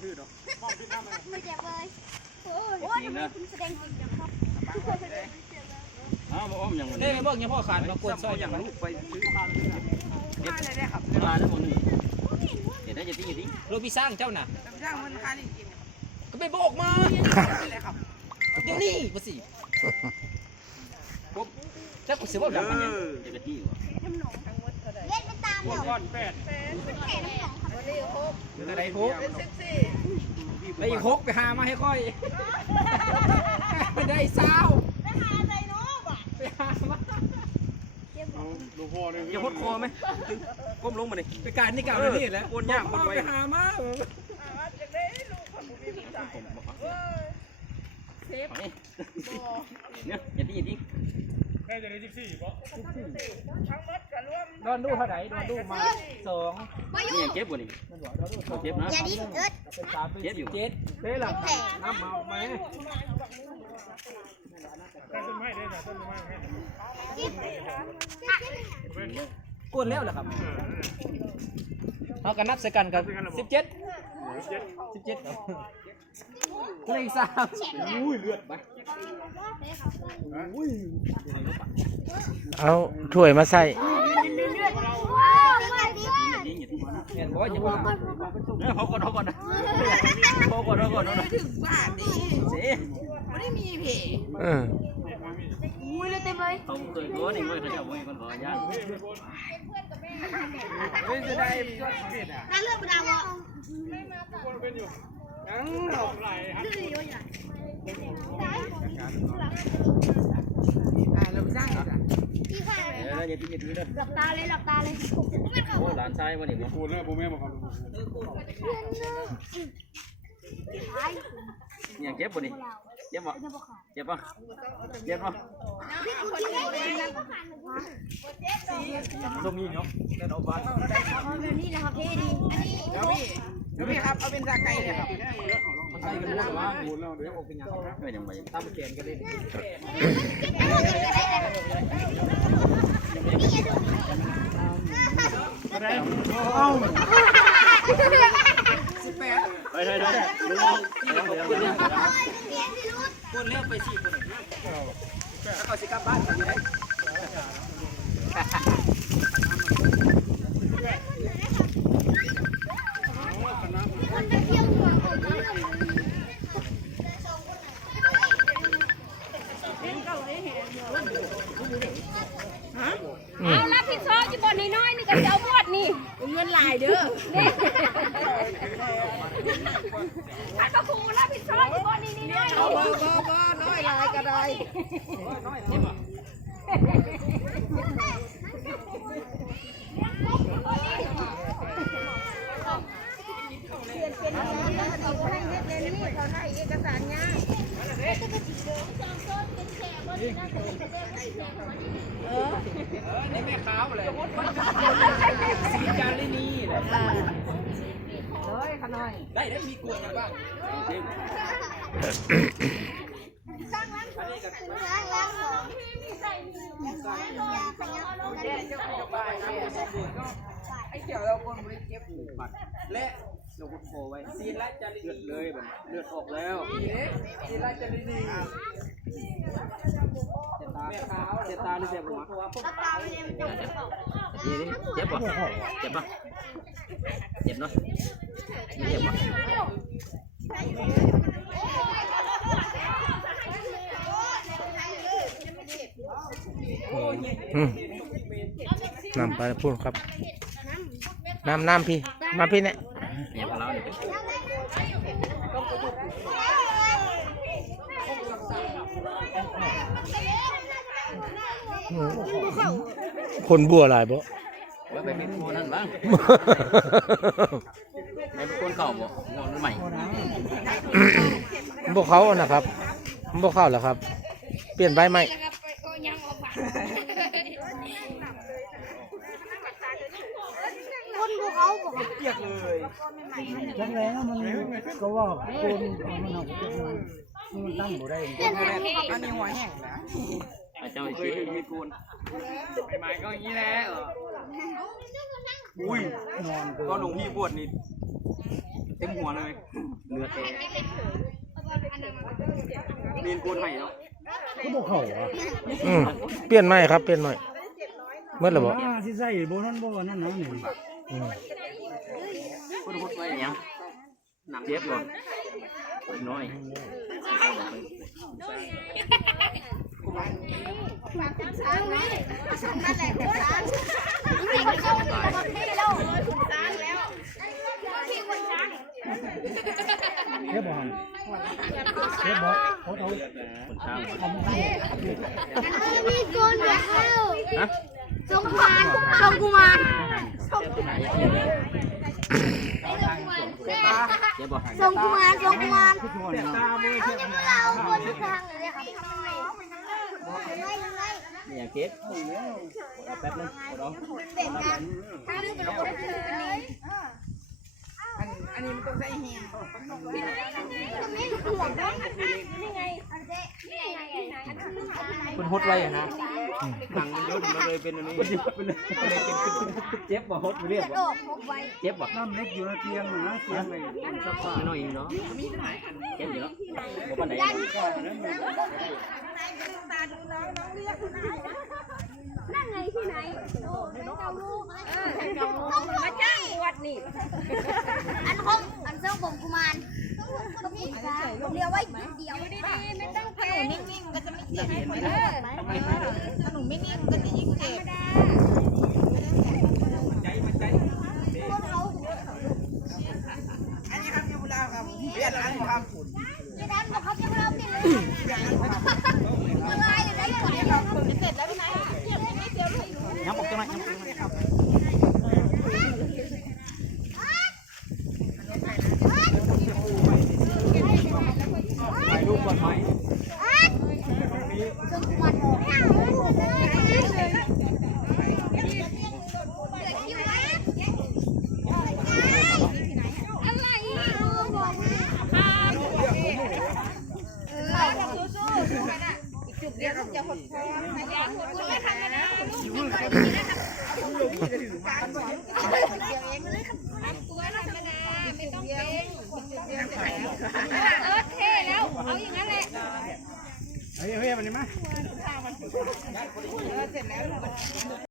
ไม่เจ็บเลยโอ้ยทำไมคุณแสดงจริงจังครับอ้าวอ้อมอย่างวันเด้นี้เบิ่งยังพ่อขาดมากวนซอยอย่างนั้นไปซื้อข้าวเลยได้ครับมาแล้วคนหนึ่งเดี๋ยวได้จะทิ้งจะทิ้งโรบิสร้างเจ้าน่ะจ้างมันค่านี่กินก็ไปบอกมาเลยครับเดี๋ยวนี้บ่สิปุ๊บเจ้ากูสิบ่ดังมันยังจะกระทิ้งเล่นไม่ตามเหรอก้อนแปดแข่น้ำหนองครั บอะไรฮกไปอีกฮกไปหามาให้ค่อยไม่ได้เศร้าไปหาใจเนาะว่ะไปหามาลูกพ่อเนี่ยจะพดคอไหมก้มลงมาดิไปการนี่เก่านี่แหละโอนยากคนไว้ไปหามาเนี่ยอย่าทิ้งอย่าทิ้ง แม่จะได้สิบสี่ป่ะดอนดูเท่าไหร่ดอนดูมาสองมาอนี่ยู่ยังเก็บบ่นี่มันบอกดอนดูสองเก็บนะอย่าดิ้นเอิดเป็นสามเป็นเจ็ดอยู่เจ็ดเด้หลังน้ำเมาไหมแต่ต้นไม้ได้แต่ต้นไม้แม่กวนแล้วเหรอครับเอากันนับใส่กันกับสิบเจ็ดสิบเจ็ดก็ เลยสามอุ้ยเลือดไปเอาถ้วยมาใส่ทิ้งอย่าทิ้งเห็นบอกว่าอย่าว่าเนี่ยเขาก่อนเขาก่อนนะเขาก่อนเขาก่อนนะถึงบ้านนี่เสีไม่ได้มีเพเอออุ้ยเลยเต็มเลยเขาเคยก้อนนี่ไม่เคยจะไว้คนขอย่างเฮ้ยจะได้ยอดเด็ดอะนั่งเลือกประดาวะ อ่าเราจ้างอะพี่ค่ะเดี๋ยวอย่าทิ้งอย่าทิ้เด้อหลับตาเลยหลับตาเลยโอ้หลานชายวันนี้มั้งปูนแล้วปูแม่มาครับเนี่ยเจ็บบ่นี่เจ็บบ่เจ็บป่ะเจ็บป่ะตรงนี้เนาะเดินออกบ้านนี่นะครับเท่ดีอันนี้ เดี๋ยวพี่เดี๋ยวพี่ครับ เอาเป็นซาไก่เลยครับใช่กันหมดว่าปูนแล้วเดี๋ยวเป็นยังไม่ยังไงตั้มแขนกันเลยอะไรเอ้ไปได้ได้คนเลี้ยวไปสี่คนแล้วก็สิกลับบ้านกันอยู่ได้ เอารับผิดชอบอยู่บนน้อยๆนี่ก็จะเอาหมดนี่เงินหลายเด้อนี่ท่านพระครูรับผิดชอบอยู่บนนี้นี่น้อยเอาบ่บ่บ่น้อยหลายก็ได้ เออในแม่ขาวเลยสีจานได้นี่เลยน้อยขน้อย ได้ได้มีกวนบ้างล้างล้างหรอไอ้เกี่ยวเราคนบริเก็บบัตรและหลวงพ่อไว้สีและจารีเลือดเลยแบบเลือดออกแล้วสีและจารีนี่แม่ขาว เจ็บตา หรือเจ็บหัวตาตาไม่ได้จบเจ็บป่ะเจ็บป่ะเจ็บเนาะเจ็บป่ะอืมนำไปพูดครับ น้ำน้ำพี่ มาพี่เนี่ยเนี่ยของเราเนี่ย คนบัวหลายบ่ว่าไปเป็นคนนั่นบ้างไม่เป็นคนเข่าบ่งอนใหม่พวกเขานะครับพวกเขาเหรอครับ เปลี่ยนใบใหม่คนภูเขาบอกเปียกเลยจังแล้วมันก็ว่าคนมันเอาไปมันตั้งบ่ได้อันนี้หัวแห้งนะ เจ้าชี้มีกูนหมายก็อย่างนี้แหละอุ้ยนอนตอนหลวงพี่บวชนี่เต็มหัวเลยเเลือดแดงมีนปูนใหม่เนาะเขาบอกเขาอะอืมเปลี่ยนใหม่ครับเปลี่ยนใหม่เมื่อไหร่บ่อ่าที่ใส่โบนั่นโบนั่นนะนี่อืมพูดพูดไว้ยังหนักเจ็บบ่น้อยช้างนี่ช้างนั่นแหละช้างนี่คนเข้าที่ระบบนี่แล้วช้างแล้วพี่คนช้างเทียบบ่หันเทียบบ่เขาเอาคนช้างเอามาให้มีโกนหัวเข้าฮะทรงกุมารทรงกุมารเจ็บบ่ทรงกุมารทรงกุมารทุกคนเนาะเอาจะมาเราคนทุกทางเลยครั อยังไงยังไงนี่ยังเจ็บแป๊บนึงเอาด็กกันถ้าไม่เป็นคนคือนี้ อันอันนี้มันต้องใส่แห้งไม่ห่วงนะนี่ไงอันเจ๊นี่ไงอันคือคุณฮดไว้อะนะหนังมันยุ่นมาเลยเป็นอันนี้มันจะเป็นเลยเลยเป็นเจ็บบ่ฮดไปเรียบกระบ่โดดพกไว้เจ็บบ่น้ำเล็กอยู่ในเตียงนะเตียงเลยซักผ้าหน่อยเนาะเจ็บอยู่เนาะบ่ปานใดนั่นไงที่ไหนโอ้เจ้าลูกเออเจ้าลูกมาจ้างวัด นี่ อันห้องอันเจ้าผมกุมารต้องมีผมเรียกว่าเดียวดีๆไม่ต้องเก่งนิ่งๆก็จะไม่เจ็บถ้าหนูไม่นิ่งก็จะยิ่งเจ็บ พวกเขา อันนี้ครับยูบุลาครับเปลี่ยนอันครับ จะดันบอกเขาจะเราเปลี่ยนเลยอะไรอะไรก่อนเนี่ยเราเสร็จแล้วพี่นายเทียบไม่เทียบเลย ยังบอกจังได๋ยังบอกจังได๋ ถ่ายรูปก่อนไหม จนวันอะไรบอกจุดเดียวจะหดคออย่าหดคุณไม่ทำนะลูกกินก่อนดีนะครับการบอกเดียวเองเลยครับกลัวธรรมดาไม่ต้องเก่ง เออเท่แล้ว เอาอย่างนั้นแหละ เฮ้ยเฮ้ยมันนี่มาเสร็จแล้ว